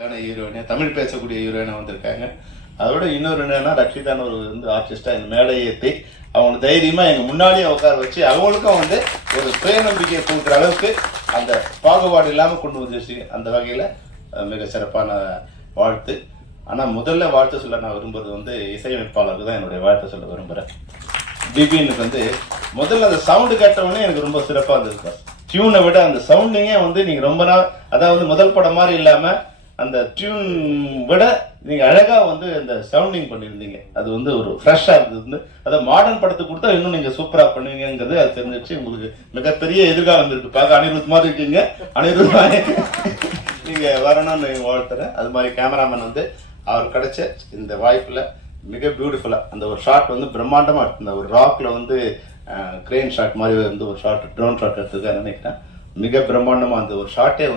ஹீரோயினா தமிழ் பேசக்கூடிய ஹீரோயினா வந்திருக்காங்க. அதோட இன்னொரு என்னன்னா ரக்ஷிதான ஒரு ஆர்டிஸ்டா இந்த மேடை ஏற்றி அவங்க தைரியமா எங்க முன்னாடியே உட்கார வச்சு அவங்களுக்கும் ஒரு சுயநம்பிக்கையை கொடுக்குற அளவுக்கு அந்த பாகுபாடு இல்லாமல் கொண்டு வந்துச்சு. அந்த வகையில் மிக சிறப்பான வாழ்த்து. ஆனால் முதல்ல வாழ்த்து சொல்ல நான் விரும்புறது இசையமைப்பாளருக்கு தான் என்னுடைய வாழ்த்து சொல்ல விரும்புகிறேன். பிபினுக்கு முதல்ல அந்த சவுண்டு கேட்டவுடனே எனக்கு ரொம்ப சிறப்பாக இருந்தது. டியூனை விட அந்த சவுண்டிங்கே நீங்கள் ரொம்ப நாள், அதாவது முதல் படம் மாதிரி இல்லாமல் அந்த டியூன் விட நீங்கள் அழகாக அந்த சவுண்டிங் பண்ணியிருந்தீங்க. அது ஒரு ஃப்ரெஷ்ஷாக இருந்தது. அதை மாடர்ன் படத்துக்கு கொடுத்தா இன்னும் நீங்கள் சூப்பராக பண்ணுவீங்கிறது அது தெரிஞ்சிச்சு. உங்களுக்கு மிகப்பெரிய எதிர்காலம் இருக்குது. பார்க்க அனிருத் மாதிரி இருக்கீங்க. அனிருத் நீங்கள் வரணும்னு வாழ்த்துறேன். அது மாதிரி கேமராமேன் அவர் கிடைச்ச இந்த வாய்ப்பில் மிக பியூட்டிஃபுல்லாக அந்த ஒரு ஷாட் பிரம்மாண்டமாக இருக்கு. இந்த ஒரு ராக்கில் கிரெயின் ஷாட் மாதிரி ஒரு ஷாட், ட்ரோன் ஷாட் எடுத்துக்க நினைக்கிறேன். மிக பிரம்மாண்டமாக அந்த ஒரு ஷாட்டே